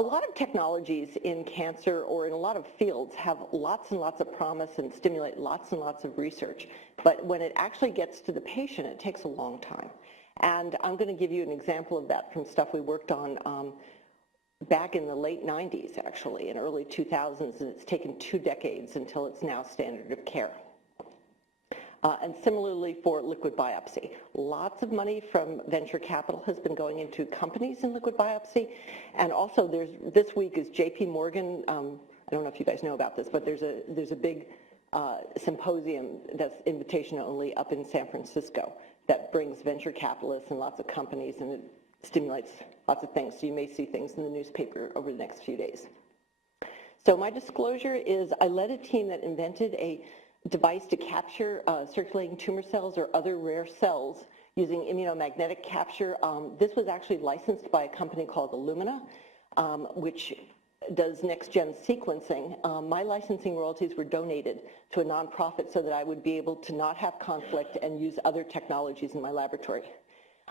A lot of technologies in cancer or in a lot of fields have lots and lots of promise and stimulate lots and lots of research, but when it actually gets to the patient, it takes a long time. And I'm going to give you an example of that from stuff we worked on back in the late 90s, actually, and early 2000s, and it's taken 2 decades until it's now standard of care. And similarly for liquid biopsy. Lots of money from venture capital has been going into companies in liquid biopsy, and also this week is JP Morgan, I don't know if you guys know about this, but there's a big symposium that's invitation only up in San Francisco that brings venture capitalists and lots of companies, and it stimulates lots of things. So you may see things in the newspaper over the next few days. So my disclosure is I led a team that invented a device to capture circulating tumor cells or other rare cells using immunomagnetic capture. This was actually licensed by a company called Illumina, which does next-gen sequencing. My licensing royalties were donated to a nonprofit so that I would be able to not have conflict and use other technologies in my laboratory.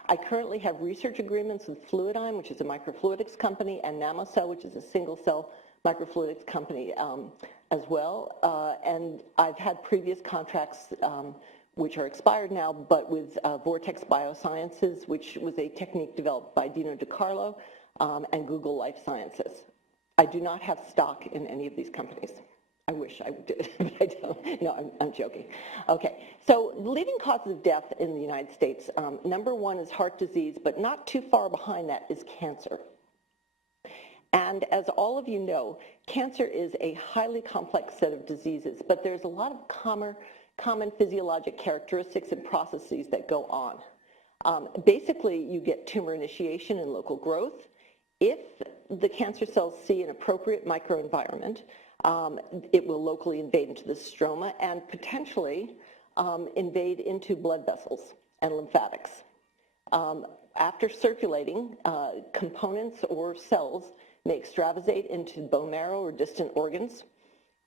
I currently have research agreements with Fluidigm, which is a microfluidics company, and Namocell, which is a single-cell microfluidics company as well. And I've had previous contracts which are expired now, but with Vortex Biosciences, which was a technique developed by Dino DiCarlo, and Google Life Sciences. I do not have stock in any of these companies. I wish I did, but I don't. No, I'm joking. Okay, so leading causes of death in the United States, number 1 is heart disease, but not too far behind that is cancer. And as all of you know, cancer is a highly complex set of diseases, but there's a lot of common physiologic characteristics and processes that go on. Basically, you get tumor initiation and local growth. If the cancer cells see an appropriate microenvironment, it will locally invade into the stroma and potentially invade into blood vessels and lymphatics. After circulating, components or cells may extravasate into bone marrow or distant organs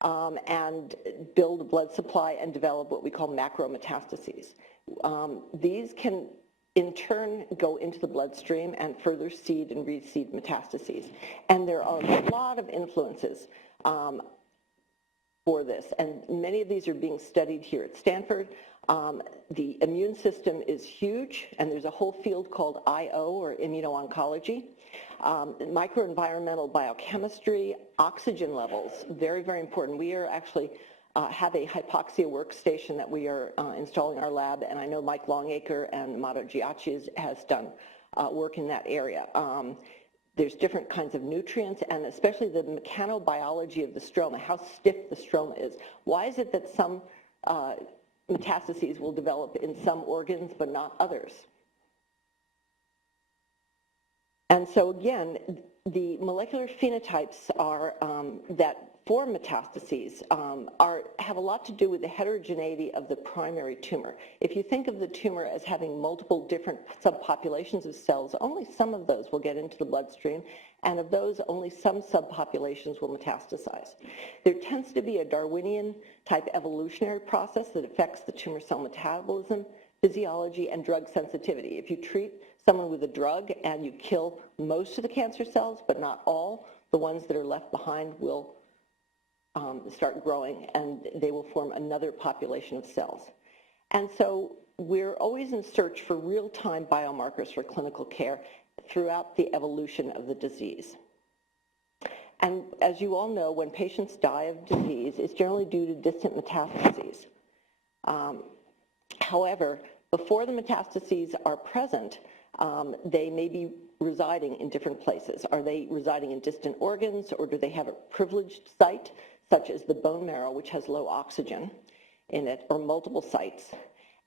and build a blood supply and develop what we call macrometastases. These can in turn go into the bloodstream and further seed and reseed metastases. And there are a lot of influences for this, and many of these are being studied here at Stanford. The immune system is huge, and there's a whole field called IO, or immuno-oncology. Microenvironmental biochemistry, oxygen levels, very, very important. We are actually have a hypoxia workstation that we are installing in our lab, and I know Mike Longacre and Mato Giacchi has done work in that area. There's different kinds of nutrients, and especially the mechanobiology of the stroma, how stiff the stroma is. Why is it that some metastases will develop in some organs but not others? And so again, the molecular phenotypes are that form metastases have a lot to do with the heterogeneity of the primary tumor. If you think of the tumor as having multiple different subpopulations of cells, only some of those will get into the bloodstream, and of those, only some subpopulations will metastasize. There tends to be a Darwinian type evolutionary process that affects the tumor cell metabolism, physiology, and drug sensitivity. If you treat someone with a drug and you kill most of the cancer cells, but not all, the ones that are left behind will start growing, and they will form another population of cells. And so we're always in search for real-time biomarkers for clinical care throughout the evolution of the disease. And as you all know, when patients die of disease, it's generally due to distant metastases. However, before the metastases are present, they may be residing in different places. Are they residing in distant organs, or do they have a privileged site, such as the bone marrow, which has low oxygen in it, or multiple sites?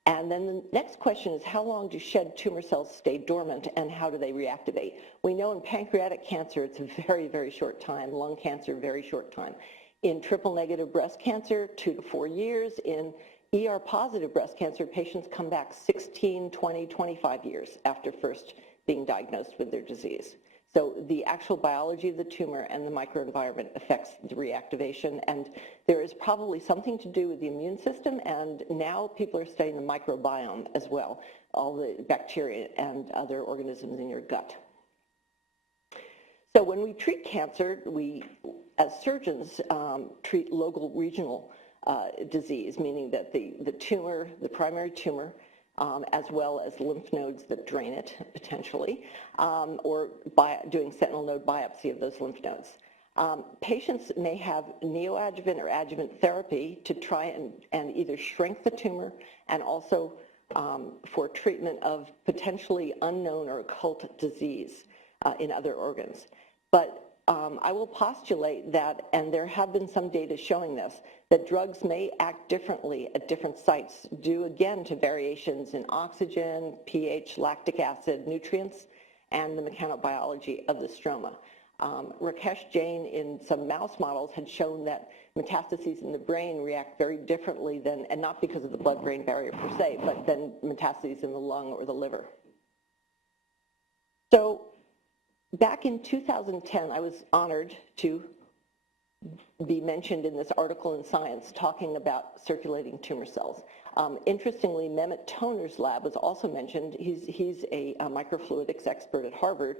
And then the next question is, how long do shed tumor cells stay dormant, and how do they reactivate? We know in pancreatic cancer, it's a very, very short time. Lung cancer, very short time. In triple-negative breast cancer, 2 to 4 years. In ER-positive breast cancer, patients come back 16, 20, 25 years after first being diagnosed with their disease. So the actual biology of the tumor and the microenvironment affects the reactivation, and there is probably something to do with the immune system, and now people are studying the microbiome as well, all the bacteria and other organisms in your gut. So when we treat cancer, we, as surgeons, treat local regional disease, meaning that the tumor, the primary tumor, as well as lymph nodes that drain it, potentially, or by doing sentinel node biopsy of those lymph nodes. Patients may have neoadjuvant or adjuvant therapy to try and either shrink the tumor and also for treatment of potentially unknown or occult disease in other organs. But I will postulate that, and there have been some data showing this, that drugs may act differently at different sites due, again, to variations in oxygen, pH, lactic acid, nutrients, and the mechanobiology of the stroma. Rakesh Jain, in some mouse models, had shown that metastases in the brain react very differently than, and not because of the blood-brain barrier per se, but than metastases in the lung or the liver. So back in 2010, I was honored to be mentioned in this article in Science talking about circulating tumor cells. Interestingly, Mehmet Toner's lab was also mentioned. He's a microfluidics expert at Harvard,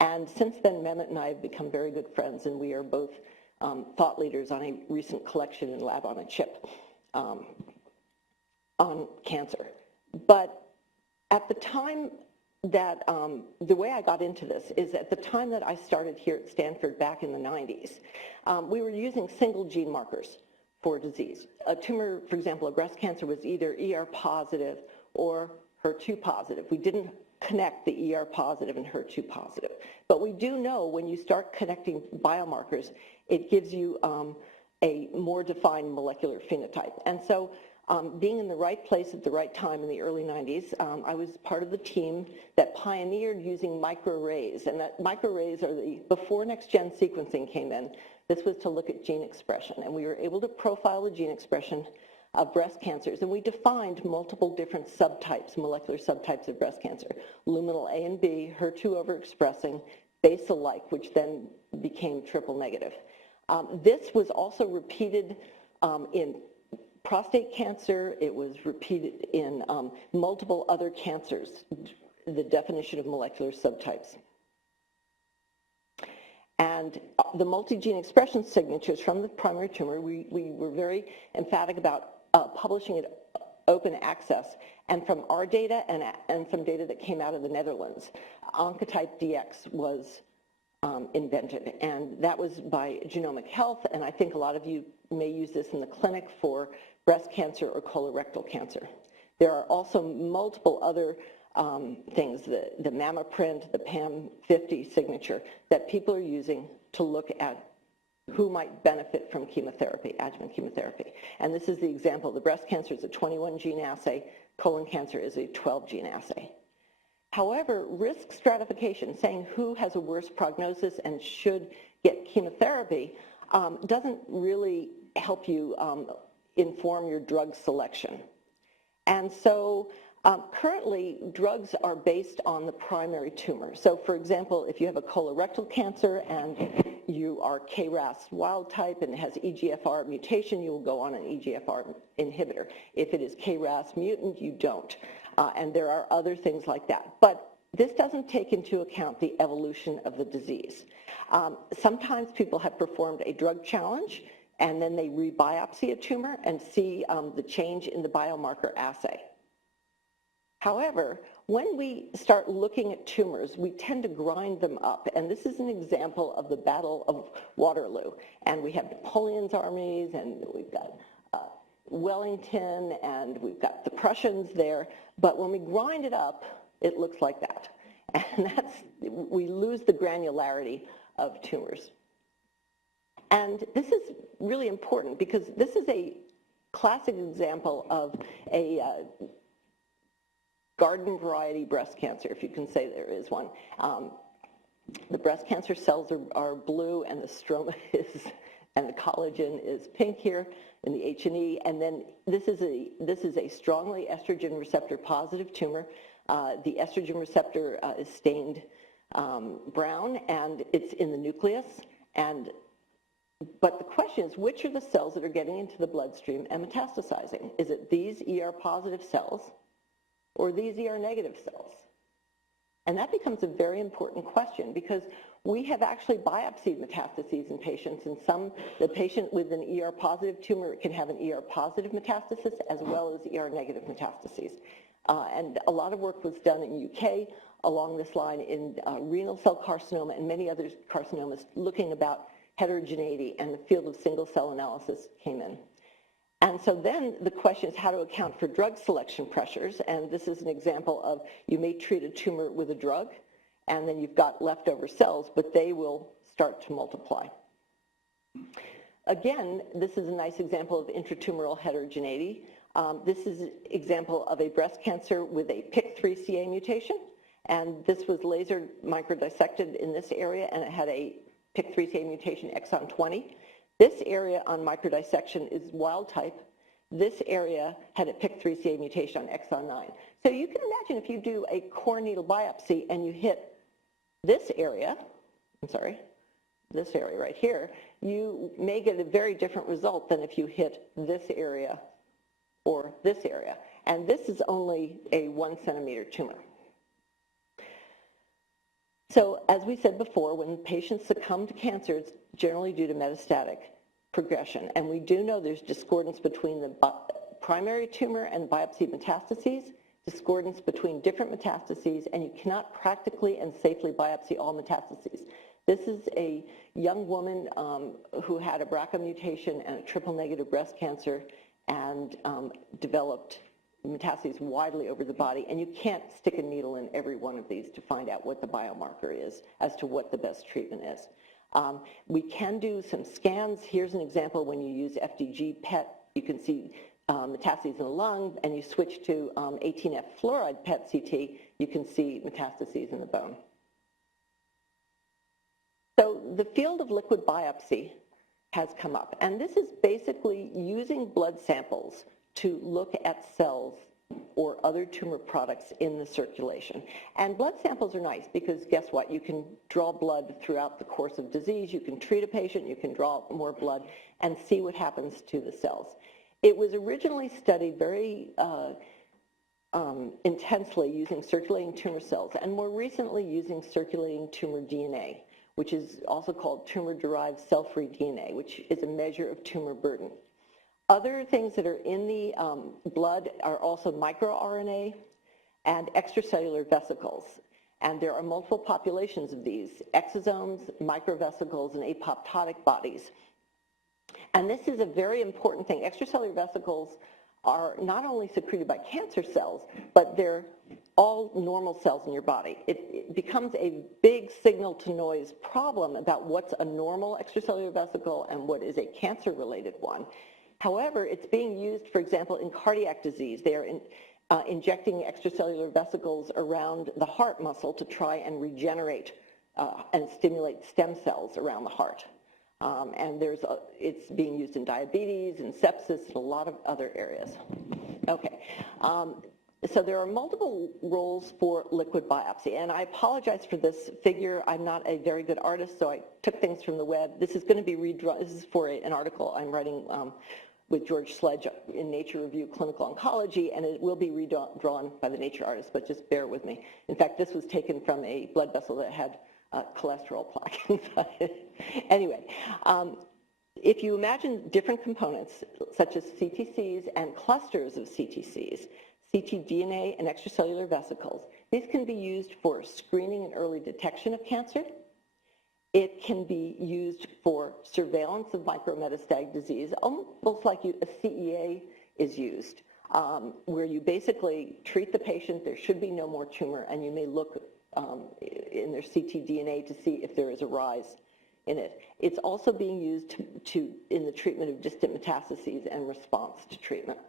and since then Mehmet and I have become very good friends, and we are both thought leaders on a recent collection in Lab on a Chip on cancer. But at the time that, the way I got into this is at the time that I started here at Stanford back in the 90s, we were using single gene markers for disease. A tumor, for example, a breast cancer was either ER positive or HER2 positive. We didn't connect the ER positive and HER2 positive. But we do know when you start connecting biomarkers, it gives you a more defined molecular phenotype. And so being in the right place at the right time in the early 90s, I was part of the team that pioneered using microarrays. And that microarrays are before next-gen sequencing came in, this was to look at gene expression. And we were able to profile the gene expression of breast cancers. And we defined multiple different subtypes, molecular subtypes of breast cancer. Luminal A and B, HER2 overexpressing, basal-like, which then became triple negative. This was also repeated in prostate cancer. It was repeated in multiple other cancers, the definition of molecular subtypes. And the multi-gene expression signatures from the primary tumor, we were very emphatic about publishing it open access. And from our data and some data that came out of the Netherlands, Oncotype DX was invented. And that was by Genomic Health, and I think a lot of you may use this in the clinic for breast cancer or colorectal cancer. There are also multiple other things, the MammaPrint, the PAM50 signature, that people are using to look at who might benefit from chemotherapy, adjuvant chemotherapy. And this is the example. The breast cancer is a 21-gene assay. Colon cancer is a 12-gene assay. However, risk stratification, saying who has a worse prognosis and should get chemotherapy, doesn't really help you inform your drug selection. And so currently, drugs are based on the primary tumor. So for example, if you have a colorectal cancer and you are KRAS wild type and it has EGFR mutation, you will go on an EGFR inhibitor. If it is KRAS mutant, you don't. And there are other things like that. But this doesn't take into account the evolution of the disease. Sometimes people have performed a drug challenge and then they rebiopsy a tumor and see the change in the biomarker assay. However, when we start looking at tumors, we tend to grind them up. And this is an example of the Battle of Waterloo. And we have Napoleon's armies, and we've got Wellington, and we've got the Prussians there. But when we grind it up, it looks like that. And we lose the granularity of tumors. And this is really important because this is a classic example of a garden variety breast cancer, if you can say there is one. The breast cancer cells are blue, and the stroma is, and the collagen is pink here in the H&E. And then this is a strongly estrogen receptor positive tumor. The estrogen receptor is stained brown, and it's in the nucleus. But the question is, which are the cells that are getting into the bloodstream and metastasizing? Is it these ER positive cells or these ER negative cells? And that becomes a very important question because we have actually biopsied metastases in patients, and the patient with an ER-positive tumor can have an ER-positive metastasis as well as ER-negative metastases. And a lot of work was done in the UK along this line in renal cell carcinoma and many other carcinomas looking about heterogeneity, and the field of single-cell analysis came in. And so then the question is how to account for drug selection pressures, and this is an example of you may treat a tumor with a drug, and then you've got leftover cells, but they will start to multiply. Again, this is a nice example of intratumoral heterogeneity. This is an example of a breast cancer with a PIK3CA mutation, and this was laser microdissected in this area, and it had a PIK3CA mutation exon 20. This area on microdissection is wild type. This area had a PIK3CA mutation on exon 9. So you can imagine if you do a core needle biopsy and you hit this area, this area right here, you may get a very different result than if you hit this area or this area. And this is only a 1 centimeter tumor. So as we said before, when patients succumb to cancer, it's generally due to metastatic progression. And we do know there's discordance between the primary tumor and biopsy metastases, discordance between different metastases, and you cannot practically and safely biopsy all metastases. This is a young woman who had a BRCA mutation and a triple-negative breast cancer and developed metastases widely over the body, and you can't stick a needle in every one of these to find out what the biomarker is as to what the best treatment is. We can do some scans. Here's an example when you use FDG PET. You can see metastases in the lung, and you switch to 18F fluoride PET CT, you can see metastases in the bone. So the field of liquid biopsy has come up, and this is basically using blood samples to look at cells or other tumor products in the circulation. And blood samples are nice because guess what? You can draw blood throughout the course of disease, you can treat a patient, you can draw more blood and see what happens to the cells. It was originally studied very intensely using circulating tumor cells, and more recently using circulating tumor DNA, which is also called tumor-derived cell-free DNA, which is a measure of tumor burden. Other things that are in the blood are also microRNA and extracellular vesicles. And there are multiple populations of these, exosomes, microvesicles, and apoptotic bodies. And this is a very important thing. Extracellular vesicles are not only secreted by cancer cells, but they're all normal cells in your body. It becomes a big signal-to-noise problem about what's a normal extracellular vesicle and what is a cancer-related one. However, it's being used, for example, in cardiac disease. They are injecting extracellular vesicles around the heart muscle to try and regenerate and stimulate stem cells around the heart. And it's being used in diabetes and sepsis and a lot of other areas. Okay, so there are multiple roles for liquid biopsy, and I apologize for this figure. I'm not a very good artist, so I took things from the web. This is going to be redrawn. This is for an article I'm writing with George Sledge in Nature Review Clinical Oncology, and it will be redrawn by the nature artist, but just bear with me. In fact, this was taken from a blood vessel that had cholesterol plaque inside. Anyway, if you imagine different components, such as CTCs and clusters of CTCs, ctDNA and extracellular vesicles, these can be used for screening and early detection of cancer. It can be used for surveillance of micrometastatic disease, almost like a CEA is used, where you basically treat the patient, there should be no more tumor, and you may look in their ctDNA to see if there is a rise in it. It's also being used in the treatment of distant metastases and response to treatment.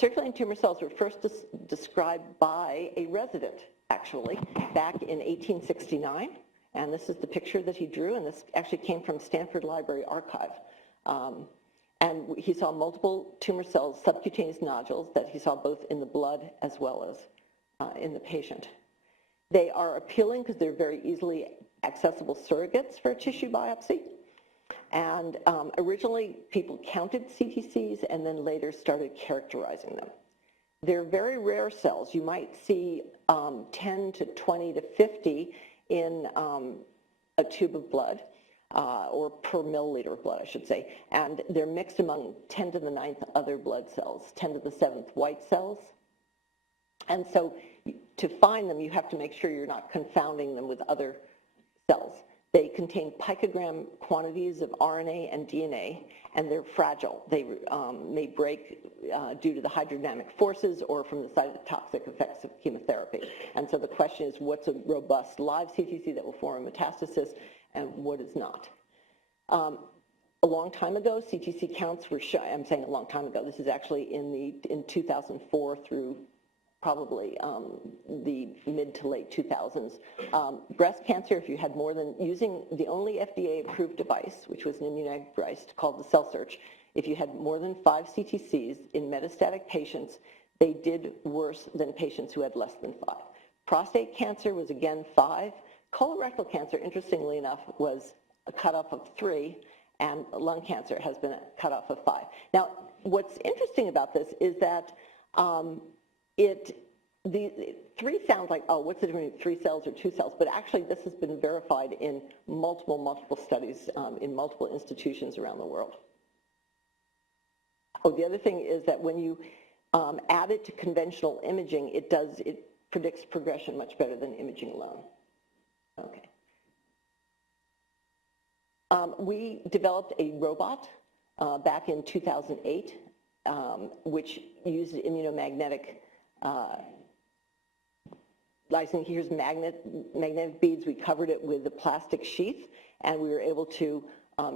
Circulating tumor cells were first described by a resident, actually, back in 1869, and this is the picture that he drew, and this actually came from Stanford Library Archive. And he saw multiple tumor cells, subcutaneous nodules, that he saw both in the blood as well as in the patient. They are appealing because they're very easily accessible surrogates for a tissue biopsy. And originally, people counted CTCs and then later started characterizing them. they're very rare cells. You might see 10 to 20 to 50 in a tube of blood, or per milliliter of blood, I should say. And they're mixed among 10 to the 9th other blood cells, 10 to the 7th white cells. And so to find them, you have to make sure you're not confounding them with other cells. They contain picogram quantities of RNA and DNA, and they're fragile. They may break due to the hydrodynamic forces or from the cytotoxic effects of chemotherapy. And so the question is, what's a robust live CTC that will form a metastasis, and what is not? A long time ago, CTC counts were I'm saying a long time ago, this is actually in 2004 through probably the mid to late 2000s. Breast cancer, if you had more than, using the only FDA-approved device, which was an immunized device called the Cell Search, if you had more than 5 CTCs in metastatic patients, they did worse than patients who had less than 5. Prostate cancer was again 5. Colorectal cancer, interestingly enough, was a cutoff of 3, and lung cancer has been a cutoff of 5. Now, what's interesting about this is that the 3 sounds like, oh, what's the difference between 3 cells or 2 cells? But actually, this has been verified in multiple studies in multiple institutions around the world. Oh, the other thing is that when you add it to conventional imaging, it predicts progression much better than imaging alone. Okay. We developed a robot back in 2008, which used immunomagnetic licensing. Here's magnetic beads. We covered it with a plastic sheath, and we were able to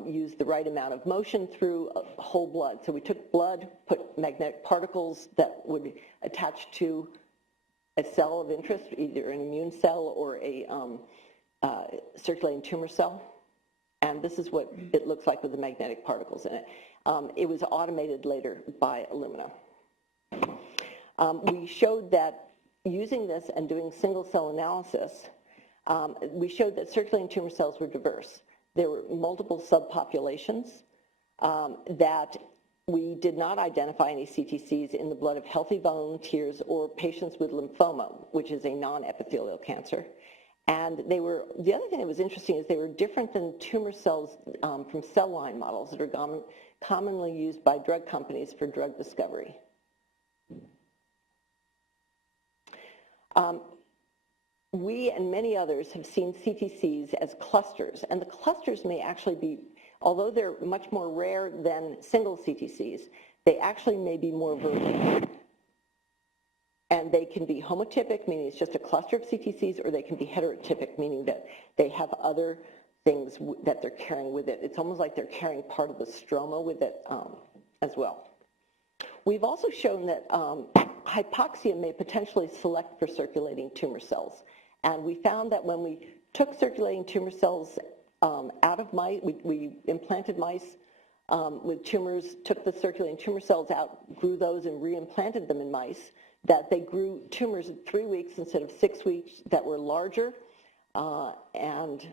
use the right amount of motion through whole blood. So we took blood, put magnetic particles that would attach to a cell of interest, either an immune cell or a circulating tumor cell. And this is what it looks like with the magnetic particles in it. It was automated later by Illumina. We showed that using this and doing single cell analysis, we showed that circulating tumor cells were diverse. There were multiple subpopulations, that we did not identify any CTCs in the blood of healthy volunteers or patients with lymphoma, which is a non-epithelial cancer. And the other thing that was interesting is they were different than tumor cells from cell line models that are commonly used by drug companies for drug discovery. We and many others have seen CTCs as clusters, and the clusters may actually be, although they're much more rare than single CTCs, they actually may be more vertical. And they can be homotypic, meaning it's just a cluster of CTCs, or they can be heterotypic, meaning that they have other things that they're carrying with it. It's almost like they're carrying part of the stroma with it as well. We've also shown that hypoxia may potentially select for circulating tumor cells. And we found that when we took circulating tumor cells out of mice, we implanted mice with tumors, took the circulating tumor cells out, grew those and reimplanted them in mice, that they grew tumors in 3 weeks instead of 6 weeks that were larger, and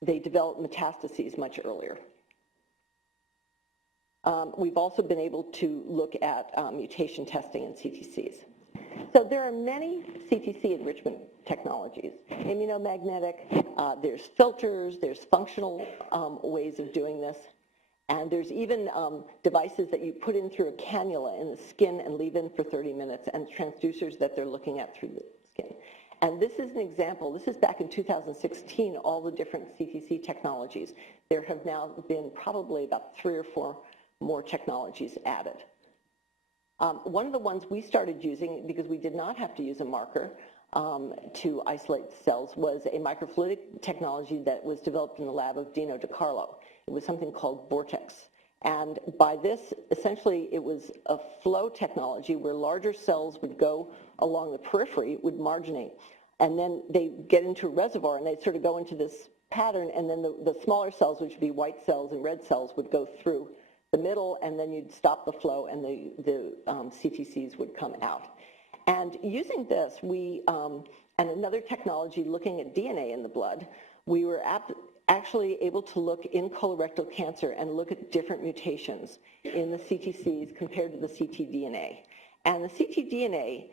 they developed metastases much earlier. We've also been able to look at mutation testing in CTCs. So there are many CTC enrichment technologies. Immunomagnetic, there's filters, there's functional ways of doing this, and there's even devices that you put in through a cannula in the skin and leave in for 30 minutes, and transducers that they're looking at through the skin. And this is an example. This is back in 2016, all the different CTC technologies. There have now been probably about 3 or 4 more technologies added. One of the ones we started using, because we did not have to use a marker to isolate cells, was a microfluidic technology that was developed in the lab of Dino DiCarlo. It was something called Vortex. And by this, essentially, it was a flow technology where larger cells would go along the periphery, would marginate, and then they get into a reservoir, and they sort of go into this pattern, and then the smaller cells, which would be white cells and red cells, would go through the middle, and then you'd stop the flow, and the CTCs would come out. And using this, and another technology looking at DNA in the blood, we were actually able to look in colorectal cancer and look at different mutations in the CTCs compared to the ctDNA. And the ctDNA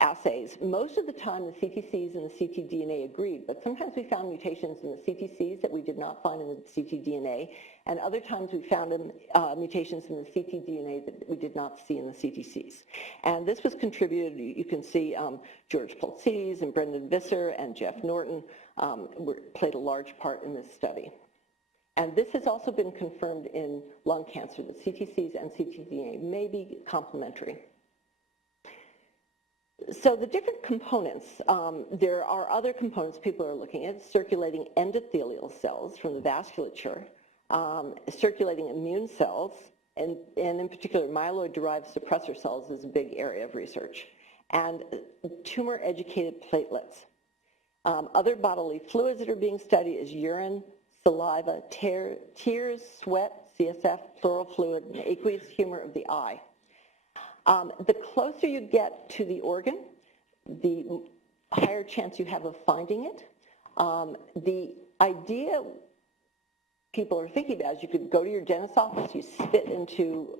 assays, most of the time the CTCs and the ctDNA agreed, but sometimes we found mutations in the CTCs that we did not find in the ctDNA, and other times we found mutations in the ctDNA that we did not see in the CTCs. And this was contributed, you can see George Poltsides and Brendan Visser and Jeff Norton played a large part in this study. And this has also been confirmed in lung cancer, that CTCs and ctDNA may be complementary. So the different components, there are other components people are looking at: circulating endothelial cells from the vasculature, circulating immune cells, and in particular myeloid-derived suppressor cells is a big area of research, and tumor-educated platelets. Other bodily fluids that are being studied is urine, saliva, tears, sweat, CSF, pleural fluid, and aqueous humor of the eye. The closer you get to the organ, the higher chance you have of finding it. The idea people are thinking about is you could go to your dentist's office, you spit into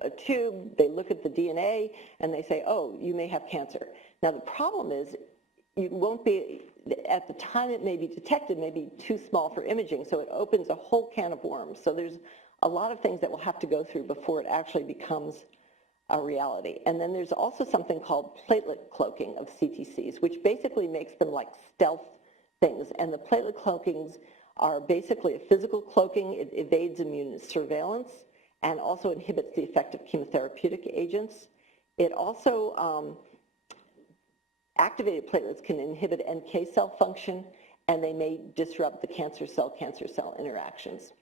a tube, they look at the DNA, and they say, oh, you may have cancer. Now the problem is you won't be, at the time it may be detected, may be too small for imaging, so it opens a whole can of worms. So there's a lot of things that we'll have to go through before it actually becomes a reality. And then there's also something called platelet cloaking of CTCs, which basically makes them like stealth things. And the platelet cloakings are basically a physical cloaking. It evades immune surveillance and also inhibits the effect of chemotherapeutic agents. It also, activated platelets can inhibit NK cell function, and they may disrupt the cancer cell interactions.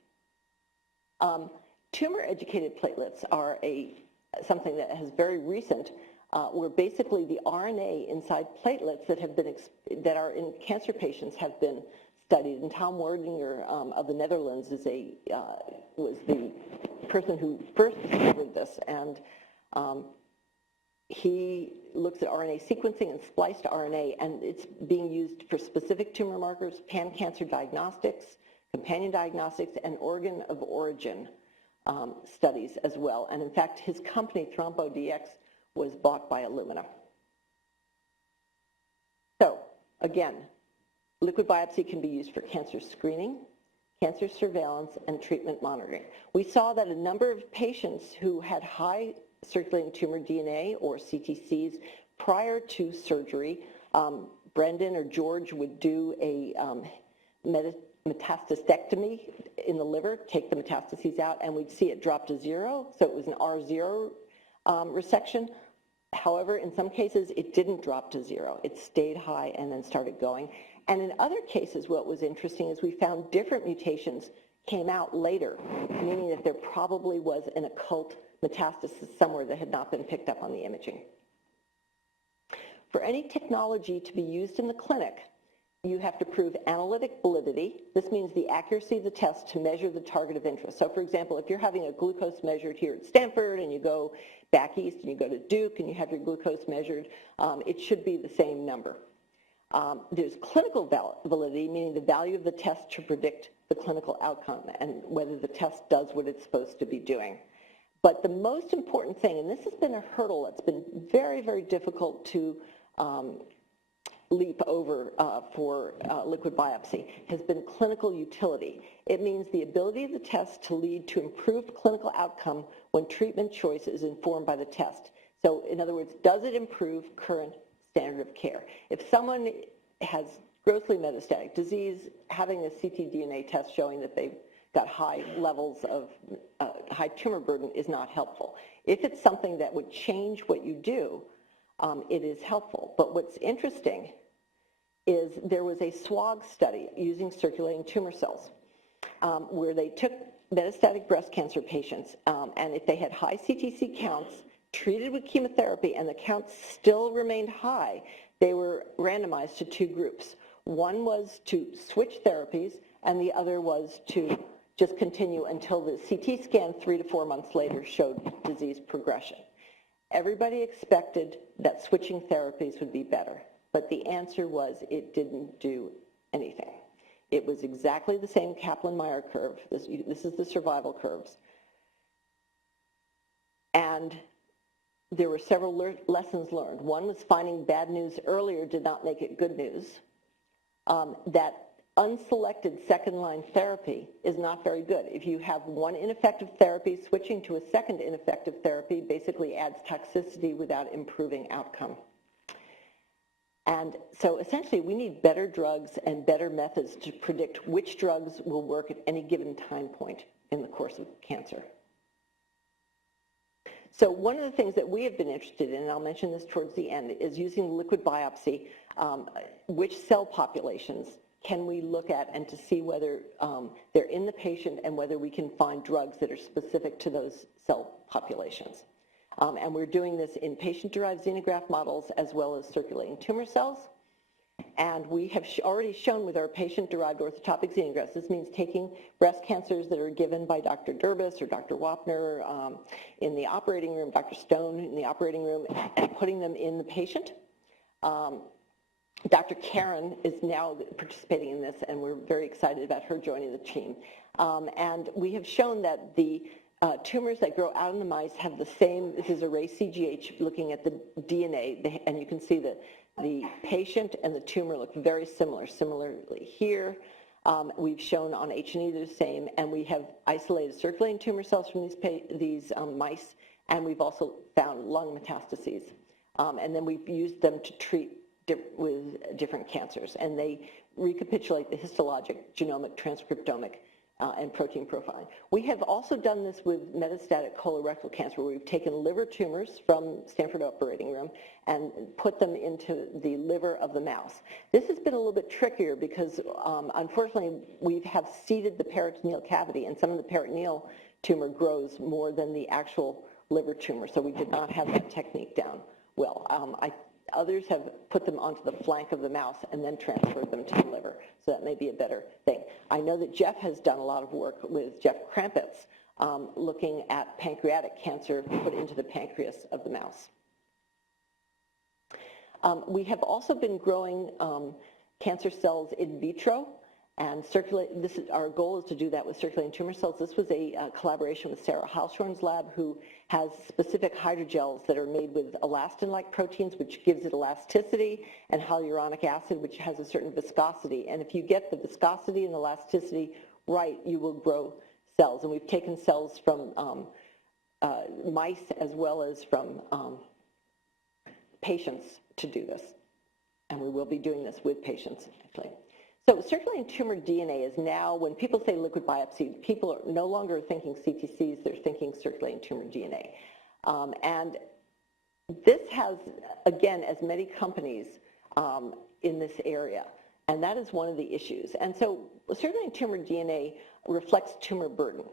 Tumor-educated platelets are something that has very recent, where basically the RNA inside platelets that are in cancer patients have been studied. And Tom Wardinger of the Netherlands was the person who first discovered this, and he looks at RNA sequencing and spliced RNA, and it's being used for specific tumor markers, pan-cancer diagnostics, companion diagnostics, and organ of origin studies as well. And in fact, his company, ThromboDX, was bought by Illumina. So again, liquid biopsy can be used for cancer screening, cancer surveillance, and treatment monitoring. We saw that a number of patients who had high circulating tumor DNA or CTCs prior to surgery, Brendan or George would do a metastasectomy in the liver, take the metastases out, and we'd see it drop to 0. So it was an R0 resection. However, in some cases, it didn't drop to 0. It stayed high and then started going. And in other cases, what was interesting is we found different mutations came out later, meaning that there probably was an occult metastasis somewhere that had not been picked up on the imaging. For any technology to be used in the clinic, you have to prove analytic validity. This means the accuracy of the test to measure the target of interest. So for example, if you're having a glucose measured here at Stanford and you go back east and you go to Duke and you have your glucose measured, it should be the same number. There's clinical validity, meaning the value of the test to predict the clinical outcome and whether the test does what it's supposed to be doing. But the most important thing, and this has been a hurdle that's been very, very difficult to leap over for liquid biopsy, has been clinical utility. It means the ability of the test to lead to improved clinical outcome when treatment choice is informed by the test. So in other words, does it improve current standard of care? If someone has grossly metastatic disease, having a ctDNA test showing that they've got high levels of high tumor burden is not helpful. If it's something that would change what you do, it is helpful. But what's interesting is there was a SWOG study using circulating tumor cells where they took metastatic breast cancer patients, and if they had high CTC counts, treated with chemotherapy, and the counts still remained high, they were randomized to 2 groups. One was to switch therapies, and the other was to just continue until the CT scan 3 to 4 months later showed disease progression. Everybody expected that switching therapies would be better, but the answer was it didn't do anything. It was exactly the same Kaplan-Meier curve. This is the survival curves. And there were several lessons learned. One was finding bad news earlier did not make it good news. That unselected second-line therapy is not very good. If you have one ineffective therapy, switching to a second ineffective therapy basically adds toxicity without improving outcome. And so essentially we need better drugs and better methods to predict which drugs will work at any given time point in the course of cancer. So one of the things that we have been interested in, and I'll mention this towards the end, is using liquid biopsy, which cell populations can we look at and to see whether they're in the patient and whether we can find drugs that are specific to those cell populations. And we're doing this in patient-derived xenograft models as well as circulating tumor cells. And we have already shown with our patient-derived orthotopic xenografts, this means taking breast cancers that are given by Dr. Durbis or Dr. Wapner in the operating room, Dr. Stone in the operating room, and putting them in the patient. Dr. Karen is now participating in this, and we're very excited about her joining the team. And we have shown that the tumors that grow out in the mice have the same, this is array CGH looking at the DNA, and you can see that the patient and the tumor look very similar. Similarly here, we've shown on H&E they're the same, and we have isolated circulating tumor cells from these mice, and we've also found lung metastases. And then we've used them to treat with different cancers, and they recapitulate the histologic, genomic, transcriptomic, and protein profiling. We have also done this with metastatic colorectal cancer, where we've taken liver tumors from Stanford operating room and put them into the liver of the mouse. This has been a little bit trickier because unfortunately we have seeded the peritoneal cavity, and some of the peritoneal tumor grows more than the actual liver tumor, so we did not have that technique down well. Others have put them onto the flank of the mouse and then transferred them to the liver, so that may be a better thing. I know that Jeff has done a lot of work with Jeff Krampitz looking at pancreatic cancer put into the pancreas of the mouse. We have also been growing cancer cells in vitro, and our goal is to do that with circulating tumor cells. This was a collaboration with Sarah Halshorn's lab, who has specific hydrogels that are made with elastin-like proteins, which gives it elasticity, and hyaluronic acid, which has a certain viscosity. And if you get the viscosity and elasticity right, you will grow cells. And we've taken cells from mice as well as from patients to do this. And we will be doing this with patients, actually. So circulating tumor DNA is now, when people say liquid biopsy, people are no longer thinking CTCs, they're thinking circulating tumor DNA. And this has, again, as many companies in this area, and that is one of the issues. And so circulating tumor DNA reflects tumor burden.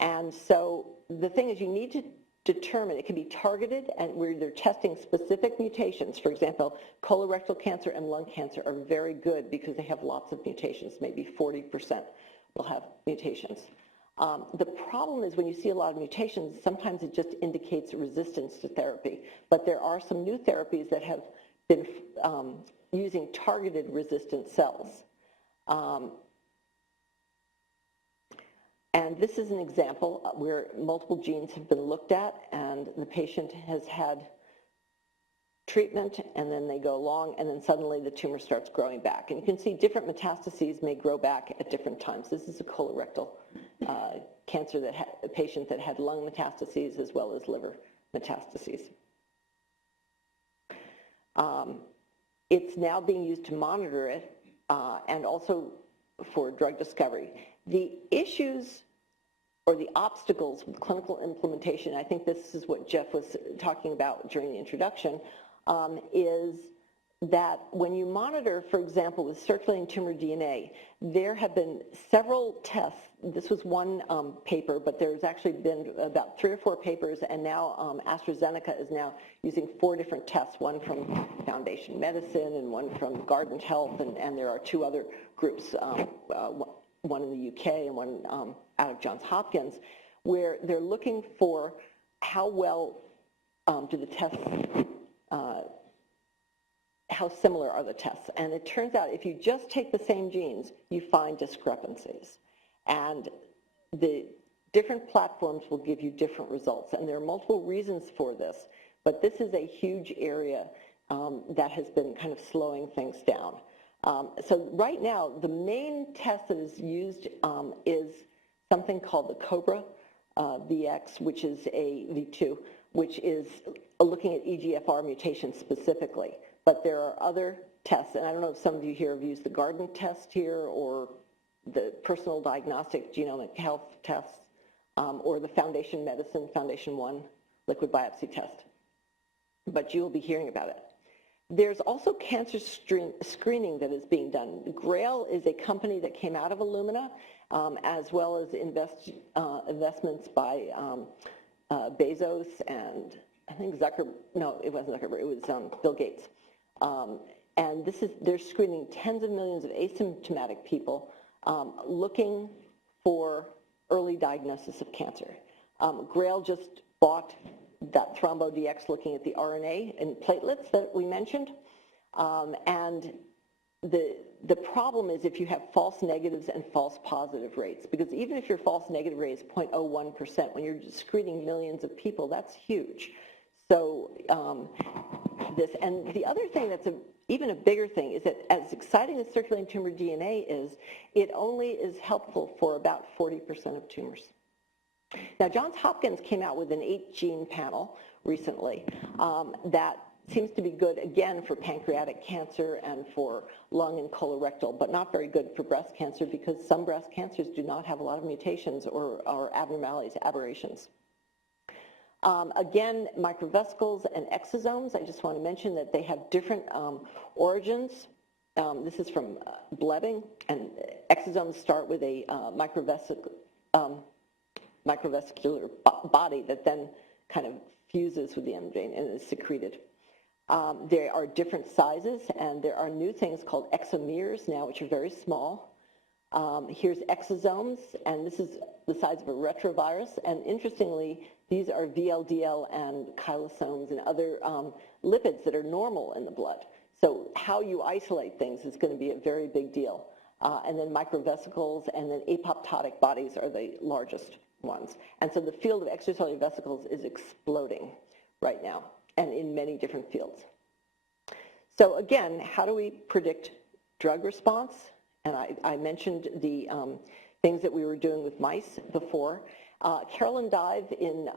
And so the thing is, you need to determine, it can be targeted, and where they're testing specific mutations. For example, colorectal cancer and lung cancer are very good because they have lots of mutations. Maybe 40% will have mutations. The problem is when you see a lot of mutations, sometimes it just indicates resistance to therapy. But there are some new therapies that have been using targeted resistant cells. And this is an example where multiple genes have been looked at, and the patient has had treatment, and then they go along, and then suddenly the tumor starts growing back. And you can see different metastases may grow back at different times. This is a colorectal cancer that had a patient that had lung metastases as well as liver metastases. It's now being used to monitor it and also for drug discovery. The issues or the obstacles with clinical implementation, I think this is what Jeff was talking about during the introduction, is that when you monitor, for example, with circulating tumor DNA, there have been several tests. This was one paper, but there's actually been about 3 or 4 papers, and now AstraZeneca is now using 4 different tests, one from Foundation Medicine and one from Guardant Health, and there are 2 other groups, one in the UK and one out of Johns Hopkins, where they're looking for how well do the tests, how similar are the tests. And it turns out if you just take the same genes, you find discrepancies. And the different platforms will give you different results. And there are multiple reasons for this. But this is a huge area that has been kind of slowing things down. So right now, the main test that is used is something called the COBRA VX, which is a V2, which is looking at EGFR mutations specifically. But there are other tests, and I don't know if some of you here have used the Garden test here or the personal diagnostic genomic health tests or the Foundation Medicine, Foundation 1 liquid biopsy test. But you will be hearing about it. There's also cancer screening that is being done. GRAIL is a company that came out of Illumina, as well as investments by Bezos and I think no, it wasn't Zuckerberg, it was Bill Gates. And they're screening tens of millions of asymptomatic people looking for early diagnosis of cancer. GRAIL just bought that ThromboDX looking at the RNA and platelets that we mentioned. And the problem is if you have false negatives and false positive rates, because even if your false negative rate is 0.01%, when you're screening millions of people, that's huge. So and the other thing that's even a bigger thing is that as exciting as circulating tumor DNA is, it only is helpful for about 40% of tumors. Now, Johns Hopkins came out with an 8-gene panel recently that seems to be good, again, for pancreatic cancer and for lung and colorectal, but not very good for breast cancer because some breast cancers do not have a lot of mutations or abnormalities, aberrations. Again, microvesicles and exosomes, I just want to mention that they have different origins. This is from Bleving, and exosomes start with a microvesicular body that then kind of fuses with the membrane and is secreted. There are different sizes, and there are new things called exomeres now, which are very small. Here's exosomes, and this is the size of a retrovirus, and interestingly, these are VLDL and chylosomes and other lipids that are normal in the blood. So how you isolate things is going to be a very big deal. And then microvesicles and then apoptotic bodies are the largest ones. And so the field of extracellular vesicles is exploding right now and in many different fields. So again, how do we predict drug response? And I mentioned the things that we were doing with mice before. Carolyn Dive in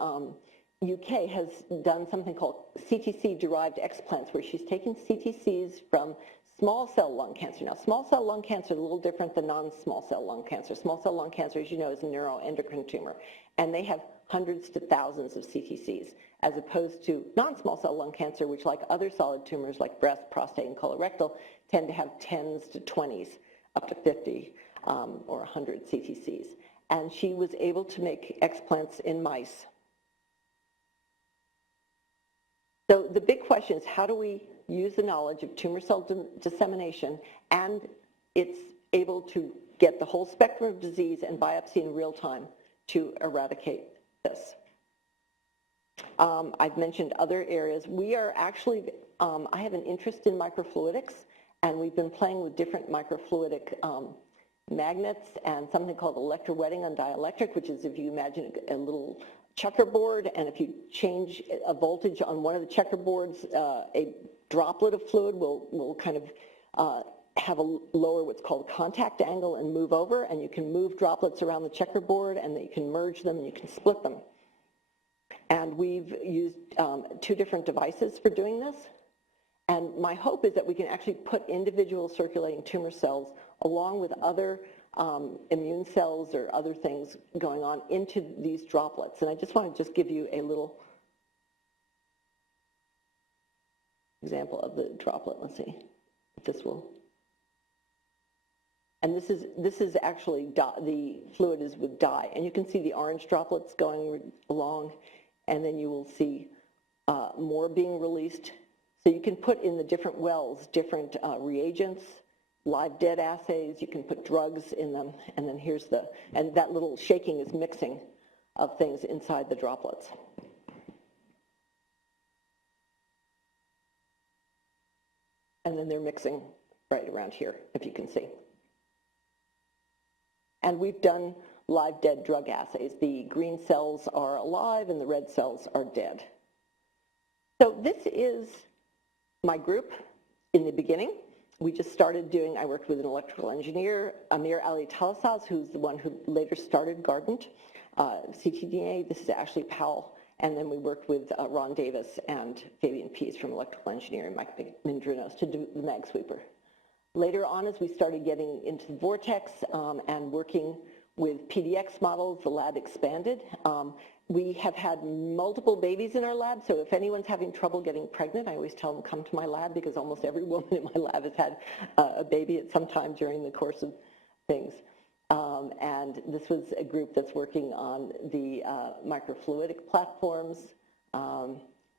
UK has done something called CTC-derived explants, where she's taken CTCs from small cell lung cancer. Now, small cell lung cancer is a little different than non-small cell lung cancer. Small cell lung cancer, as you know, is a neuroendocrine tumor, and they have hundreds to thousands of CTCs, as opposed to non-small cell lung cancer, which, like other solid tumors like breast, prostate, and colorectal, tend to have 10s to 20s, up to 50 or 100 CTCs. And she was able to make explants in mice. So the big question is, how do we use the knowledge of tumor cell dissemination, and it's able to get the whole spectrum of disease and biopsy in real time to eradicate this? I've mentioned other areas. We are actually, I have an interest in microfluidics, and we've been playing with different microfluidic magnets and something called electrowetting on dielectric, which is, if you imagine a little checkerboard, and if you change a voltage on one of the checkerboards, a droplet of fluid will kind of have a lower what's called contact angle and move over, and you can move droplets around the checkerboard, and then you can merge them and you can split them. And we've used 2 different devices for doing this. And my hope is that we can actually put individual circulating tumor cells along with other immune cells or other things going on into these droplets. And I just want to just give you a little example of the droplet. Let's see if this will. And this is actually the fluid is with dye, and you can see the orange droplets going along, and then you will see more being released. So you can put in the different wells different reagents, live dead assays, you can put drugs in them, and then and that little shaking is mixing of things inside the droplets. And then they're mixing right around here, if you can see. And we've done live dead drug assays. The green cells are alive and the red cells are dead. So this is my group in the beginning. We just started doing, I worked with an electrical engineer, Amir Ali Talasaz, who's the one who later started Guardant, ctDNA. This is Ashley Powell. And then we worked with Ron Davis and Fabian Pease from electrical engineering, Mike Mindrinos to do the mag sweeper. Later on, as we started getting into the vortex and working with PDX models, the lab expanded. We have had multiple babies in our lab, so if anyone's having trouble getting pregnant, I always tell them come to my lab because almost every woman in my lab has had a baby at some time during the course of things. And this was a group that's working on the microfluidic platforms,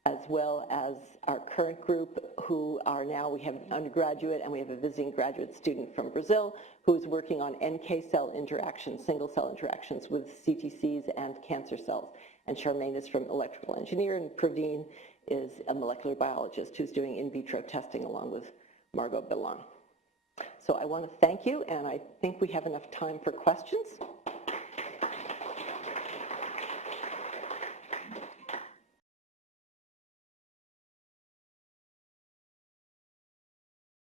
as well as our current group who are now, we have an undergraduate and we have a visiting graduate student from Brazil who's working on NK cell interactions, single cell interactions with CTCs and cancer cells. And Charmaine is from electrical engineer, and Praveen is a molecular biologist who's doing in vitro testing along with Margot Belon. So I want to thank you, and I think we have enough time for questions.